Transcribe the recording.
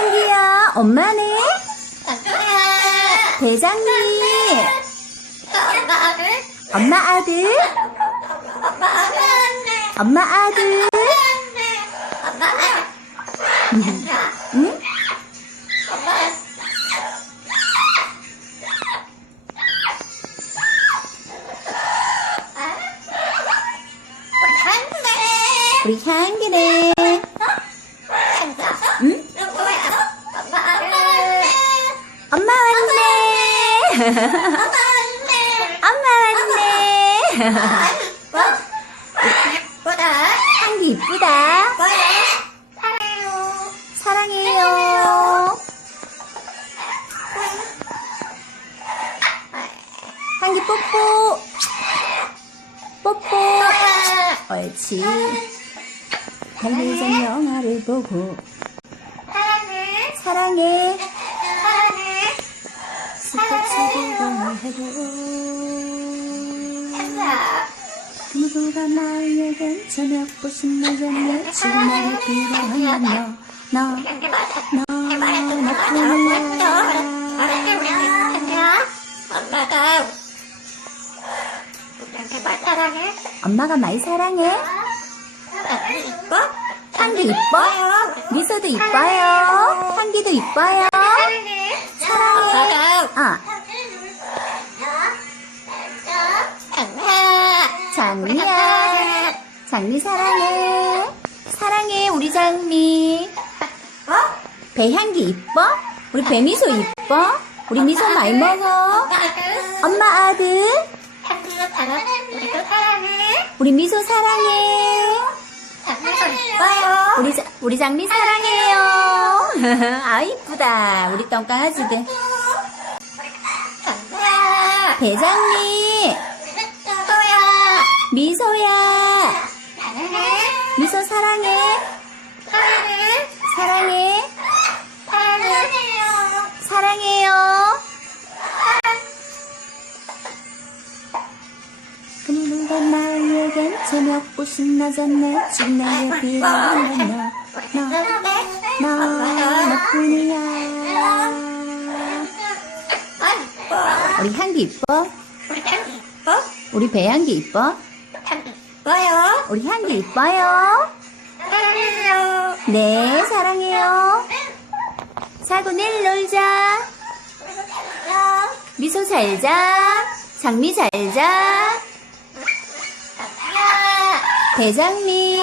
향기야, 엄마네? 대장님, 엄마 아들? 엄마 아들? 응? 우리 향기네. 엄마 왔네. 향기 이쁘다. 사랑해요. 향기 뽀뽀. 뽀뽀. 옳지. 텔레비전 영화를 보고 사랑해. 스포츠 구경을 해도 누구가 나에겐 저녁 보신 나였네 지금 나를 필요한 너, 너, 너, 너뿐이야. 엄마가 많이 사랑해. 향기 이뻐? 미소도 이뻐요. 향기도 이뻐요. 아, 장미야. 장미 사랑해. 사랑해, 우리 장미. 배향기 이뻐? 우리 배미소 이뻐? 우리 미소 많이 먹어. 엄마 아들. 우리 미소 사랑해. 우리, 자- 우리 장미 사랑해요. 아, 이쁘다. 우리 똥강아지들. 대장미. 미소야. 미소 사랑해. 사랑해. 사랑해요. 그 누가 나에겐 재미없고 신나졌네 지금 내게 필요한 건 너, 너, 너, 너뿐이야 우리 향기 이뻐? 우리 배향기 이뻐? 우리 향기 이뻐요? 네 사랑해요. 자고 내일 놀자. 미소 잘자. 장미 잘자. 대장미